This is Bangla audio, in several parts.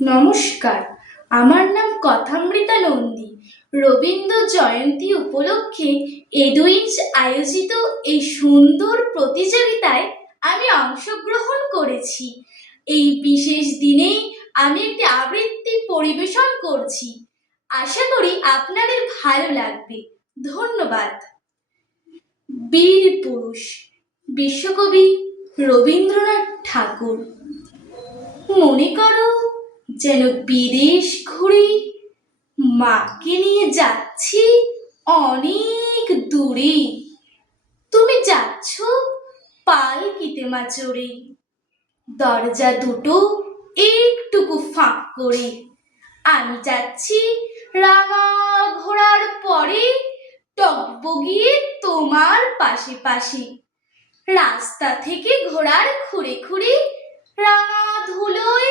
নমস্কার, আমার নাম কথামৃতা নন্দী। রবীন্দ্র জয়ন্তী উপলক্ষে এডুইঞ্চ আয়োজিত এই সুন্দর প্রতিযোগিতায় আমি অংশগ্রহণ করেছি। এই বিশেষ দিনেই আমি একটি আবৃত্তি পরিবেশন করছি। আশা করি আপনাদের ভালো লাগবে। ধন্যবাদ। বীর পুরুষ, বিশ্বকবি রবীন্দ্রনাথ ঠাকুর। মনে করো যেন বিদেশ ঘুরে মাকে নিয়ে যাচ্ছি অনেক দূরে। তুমি যাচ্ছ পালকিতে মা চড়ে, দরজা দুটো একটুকু ফাঁক করে। আমি যাচ্ছি রাঙা ঘোড়ার পরে, টগবগিয়ে তোমার পাশে পাশে। রাস্তা থেকে ঘোড়ার খুঁড়ে খুঁড়ে রাঙা ধুলোয়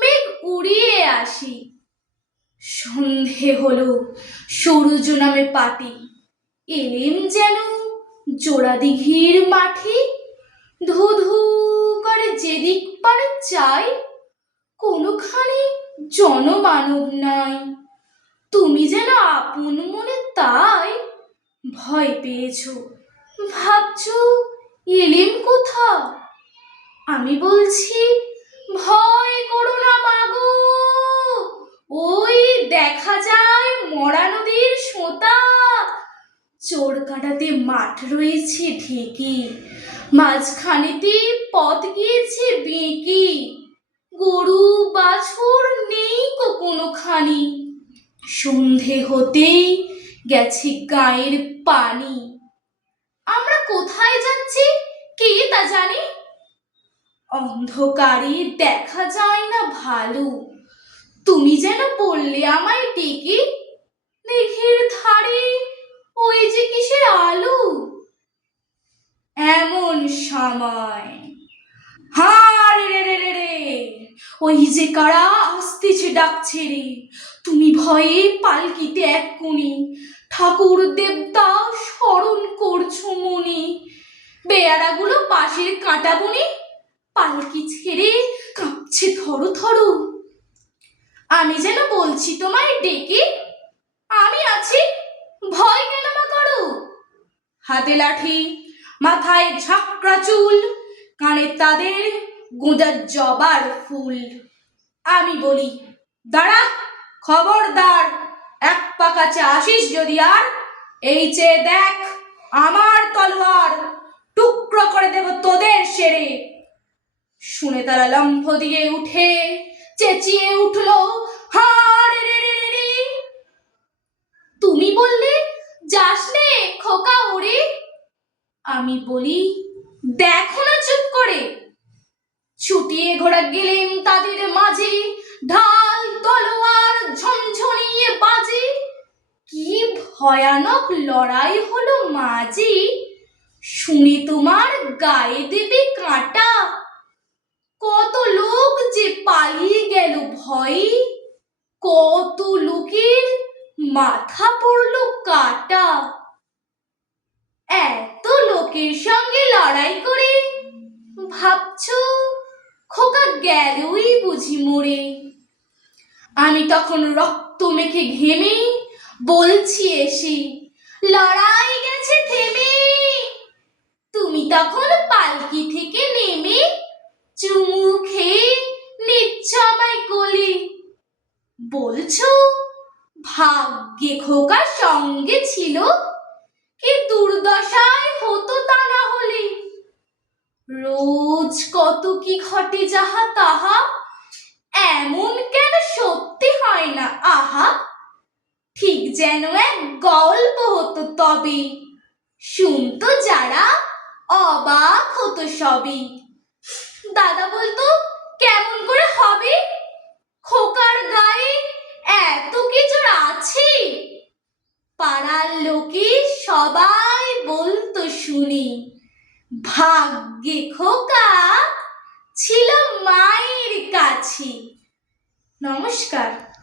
মেঘ উড়িয়ে আসি। সন্ধে হলো, সূরজ নামে পাটি এলেম যেন জোড়া দিঘির মাঠে। ধু ধু করে যেদিক পারে চাই, কোনোখানে জনমানব নাই। তুমি যেন আপন মনে তাই ভয় পেয়েছ, ভাবছ এলেম কোথা। আমি বলছি ভয় করো না মাগো, ওই দেখা যায় মরা নদীর সোঁতা। চোর কাটাতে মাঠ রয়েছে ঢেকে, মাঝখানেতে পথ গিয়েছে বেঁকে। গরু বাছুর নেই কোনোখানি, সন্ধে হতেই গেছে গায়ের পানি। আমরা কোথায় যাচ্ছি কে তা জানি, অন্ধকারে দেখা যায় না ভালো। তুমি যেন বললে আমায় ডেকে, দিঘির ধারে ওই যে কিসের আলো। এমন সময় হারে রে রে রে রে, ওই যে কারা আসতেছে ডাকছে রে। তুমি ভয়ে পালকিতে এক কোণে, ঠাকুর দেবতা স্মরণ করছো মনে। বেয়ারাগুলো পাশের কাঁটা বনে, পালকি ছেড়ে কাঁপছে থরো থরো। আমি যেন বলছি তোমায় ডেকে, আমি আছি, ভয় কেন বা করো। হাতে লাঠি, মাথায় ঝাঁকড়া চুল, কানে তাদের গোঁজার জবার ফুল। আমি বলি দাঁড়া, খবরদার, এক পা কাছে আসিস যদি আর। এই চেয়ে দেখ আমার তলোয়ার, টুকরো করে দেব তোদের সেরে। শুনে তারা লম্ফ দিয়ে উঠে চেঁচিয়ে উঠলো হারে রে রে রে। তুমি বললে যাস নে খোকা ওরে। আমি বলি দেখো না চুপ করে। ছুটিয়ে ঘোড়া গেলেন তাদের মাঝে, ঢাল তলোয়ার ঝনঝনিয়ে বাজে। কি ভয়ানক লড়াই হলো মাঝি, শুনে তোমার গায়ে দেবে কাঁটা। কত লোক যে পালিয়ে গেল ভয়ে, কত লোকের মাথা পড়লো কাটা। এত লোকের সঙ্গে লড়াই করে ভাবছো খোকা গেলই বুঝি মরে। আমি তখন রক্ত মেখে ঘেমে বলছি এসে, লড়াই গেছে থেমে। তুমি তখন পালকি থেকে নেমে চুমু খেয়ে নিচ্ছ আমায় কোলে। বলছো ভাগ্যে খোকা সঙ্গে ছিল, কি দুর্দশায় হতো তা না হলে। রোজ কত কি ঘটে যাহা তাহা, এমন কেন সত্যি হয় না আহা। ঠিক যেন এক গল্প হতো তবে, শুনতো যারা অবাক হতো সবে। দাদা বলতো কেমন করে হবে, খোকার গায়ে এত কি জোর আছে। পাড়ার লোকে সবাই বলতো শুনি, ভাগ্যে খোকা ছিল মায়ের কাছে। নমস্কার।